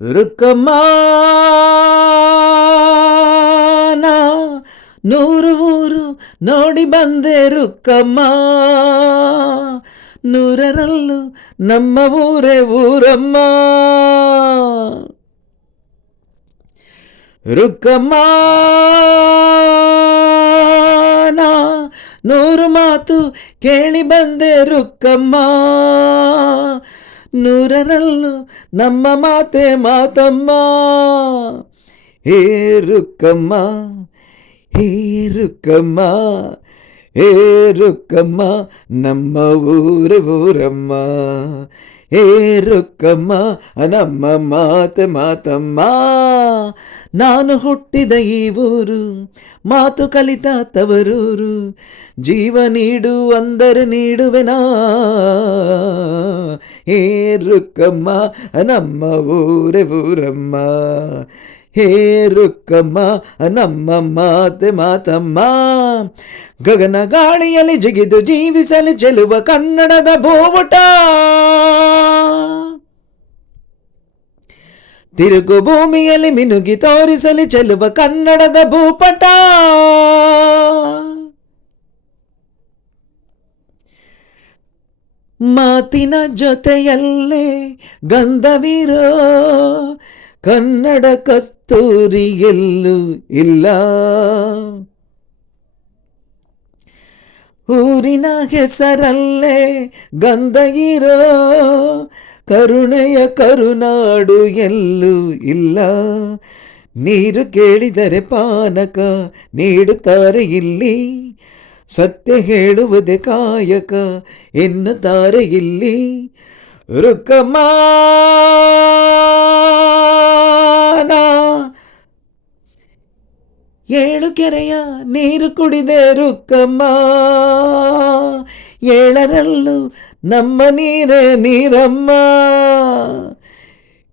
ರುಕ್ಕಮ್ಮ ನಾ ನೂರು ಊರು ನೋಡಿ ಬಂದೆ ರುಕ್ಕಮ್ಮ, ನೂರರಲ್ಲೂ ನಮ್ಮ ಊರೇ ಊರಮ್ಮ. ರುಕ್ಕಮ್ಮ ನಾ ನೂರು ಮಾತು ಕೇಳಿ ಬಂದೆ ರುಕ್ಕಮ್ಮ, ನೂರರಲ್ಲೂ ನಮ್ಮ ಮಾತೆ ಮಾತಮ್ಮ. ಹೇ ರುಕ್ಕಮ್ಮ, ಹೇ ರುಕ್ಕಮ್ಮ, ಹೇ ರುಕ್ಕಮ್ಮ, ನಮ್ಮ ಊರೇ ಊರಮ್ಮ. ಹೇ ರುಕ್ಕಮ್ಮ, ನಮ್ಮ ಮಾತೆ ಮಾತಮ್ಮ. ನಾನು ಹುಟ್ಟಿದ ಈ ಊರು, ಮಾತು ಕಲಿತ ತವರೂರು, ಜೀವ ನೀಡು ಅಂದರೆ ನೀಡುವೆನಾ. ಹೇ ರುಕ್ಕಮ್ಮ, ನಮ್ಮ ಊರೇ ಊರಮ್ಮ. ಹೇ ರುಕ್ಕಮ್ಮ, ನಮ್ಮ ಮಾತೆ ಮಾತಮ್ಮ. ಗಗನ ಗಾಳಿಯಲ್ಲಿ ಜಿಗಿದು ಜೀವಿಸಲು ಚೆಲುವ ಕನ್ನಡದ ಬೋವಟ, ತಿರುಗು ಭೂಮಿಯಲ್ಲಿ ಮಿನುಗಿ ತೋರಿಸಲಿ ಚೆಲುವ ಕನ್ನಡದ ಭೂಪಟ. ಮಾತಿನ ಜೊತೆಯಲ್ಲೇ ಗಂಧವಿರೋ ಕನ್ನಡ ಕಸ್ತೂರಿ ಎಲ್ಲೂ ಇಲ್ಲ. ಊರಿನ ಹೆಸರಲ್ಲೇ ಗಂಧ ಇರೋ ಕರುಣೆಯ ಕರುನಾಡು ಎಲ್ಲೂ ಇಲ್ಲ. ನೀರು ಕೇಳಿದರೆ ಪಾನಕ ನೀಡುತ್ತಾರೆ ಇಲ್ಲಿ, ಸತ್ಯ ಹೇಳುವುದೇ ಕಾಯಕ ಎನ್ನುತ್ತಾರೆ ಇಲ್ಲಿ. ರುಕ್ಕಮ್ಮ ನಾ ಏಳು ಕೆರೆಯ ನೀರು ಕುಡಿದೆ ರುಕ್ಕಮ್ಮ, ಏಳರಲ್ಲೂ ನಮ್ಮ ನೀರೇ ನೀರಮ್ಮ.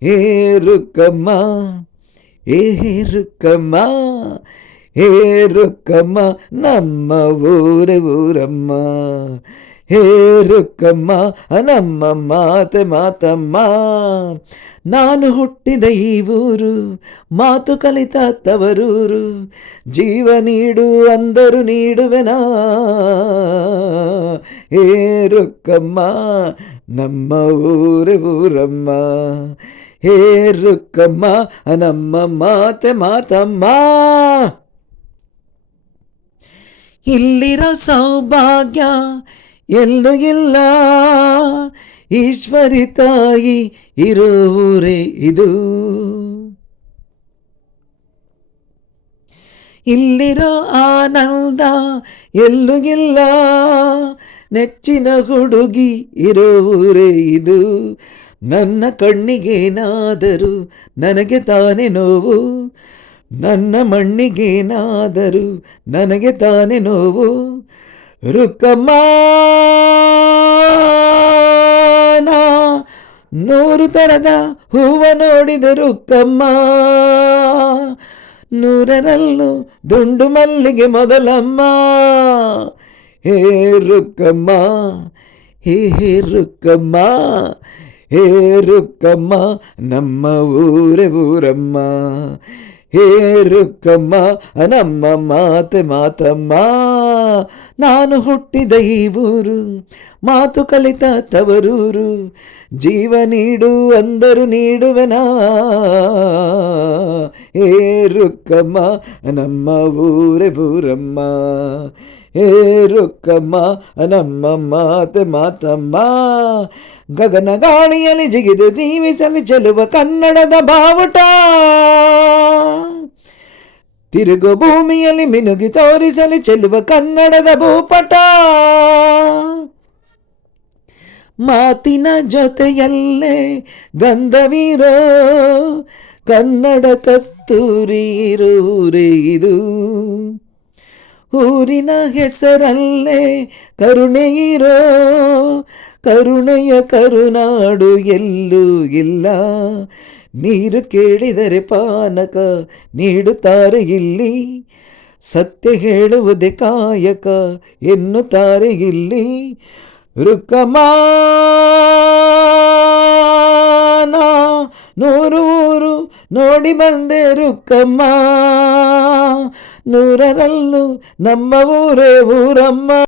ಹೇ ರುಕ್ಕಮ್ಮ, ಹೇ ರುಕ್ಕಮ್ಮ, ಹೇ ರುಕ್ಕಮ್ಮ, ನಮ್ಮ ಊರೇ ಊರಮ್ಮ. ಹೇ ರುಕ್ಕಮ್ಮ, ನಮ್ಮ ಮಾತೆ ಮಾತಮ್ಮ. ನಾನು ಹುಟ್ಟಿದ ಈ ಊರು, ಮಾತು ಕಲಿತ ತವರೂರು, ಜೀವ ನೀಡು ಅಂದರು ನೀಡುವೆನಾ. ಹೇ ರುಕ್ಕಮ್ಮ, ನಮ್ಮ ಊರೇ ಊರಮ್ಮ. ಹೇ ರುಕ್ಕಮ್ಮ, ನಮ್ಮ ಮಾತೆ ಮಾತಮ್ಮ. ಇಲ್ಲಿರೋ ಸೌಭಾಗ್ಯ ಎಲ್ಲೂ ಇಲ್ಲ, ಈಶ್ವರಿ ತಾಯಿ ಇರೋ ಊರೇ ಇದು. ಇಲ್ಲಿರೋ ಆನಂದ ಎಲ್ಲೂ ಇಲ್ಲ, ನೆಚ್ಚಿನ ಹುಡುಗಿ ಇರೋ ಊರೇ ಇದು. ನನ್ನ ಕಣ್ಣಿಗೇನಾದರೂ ನನಗೆ ತಾನೇ ನೋವು, ನನ್ನ ಮಣ್ಣಿಗೇನಾದರೂ ನನಗೆ ತಾನೇ ನೋವು. ರುಕ್ಕಮ್ಮ ನಾ ನೂರು ಥರದ ಹೂವ ನೋಡಿದ ರುಕ್ಕಮ್ಮ, ನೂರರಲ್ಲೂ ದುಂಡು ಮಲ್ಲಿಗೆ ಮೊದಲಮ್ಮ. ಹೇ ರುಕ್ಕಮ್ಮ, ಹೇ ರುಕ್ಕಮ್ಮ, ಹೇ ರುಕ್ಕಮ್ಮ, ನಮ್ಮ ಊರೇ ಊರಮ್ಮ. ಹೇ ರುಕ್ಕಮ್ಮ, ನಮ್ಮ ಮಾತೆ ಮಾತಮ್ಮ. ನಾನು ಹುಟ್ಟಿದ ಈ ಊರು, ಮಾತು ಕಲಿತ ತವರೂರು, ಜೀವ ನೀಡು ಅಂದರು ನೀಡುವೆನಾ. ಹೇ ರುಕ್ಕಮ್ಮ, ನಮ್ಮ ಊರೇ ಊರಮ್ಮ. ಹೇ ರುಕ್ಕಮ್ಮ, ನಮ್ಮ ಮಾತೆ ಮಾತಮ್ಮ. ಗಗನ ಗಾಳಿಯಲ್ಲಿ ಜಿಗಿದು ಜೀವಿಸಲಿ ಚೆಲುವ ಕನ್ನಡದ ಬಾವುಟ, ತಿರುಗು ಭೂಮಿಯಲ್ಲಿ ಮಿನುಗಿ ತೋರಿಸಲಿ ಚೆಲುವ ಕನ್ನಡದ ಭೂಪಟ. ಮಾತಿನ ಜೊತೆಯಲ್ಲೇ ಗಂಧವಿರೋ ಕನ್ನಡ ಕಸ್ತೂರಿ ಇರೂರೇ ಇದು. ಊರಿನ ಹೆಸರಲ್ಲೇ ಕರುಣೆ ಇರೋ ಕರುಣೆಯ ಕರುನಾಡು ಎಲ್ಲೂ ಇಲ್ಲ. ನೀರು ಕೇಳಿದರೆ ಪಾನಕ ನೀಡುತ್ತಾರೆ ಇಲ್ಲಿ, ಸತ್ಯ ಹೇಳುವುದೇ ಕಾಯಕ ಎನ್ನುತ್ತಾರೆ ಇಲ್ಲಿ. ರುಕ್ಕಮ್ಮ ನಾ ನೂರು ಊರು ನೋಡಿ ಬಂದೆ ರುಕ್ಕಮ್ಮ, ನೂರರಲ್ಲೂ ನಮ್ಮ ಊರೇ ಊರಮ್ಮ.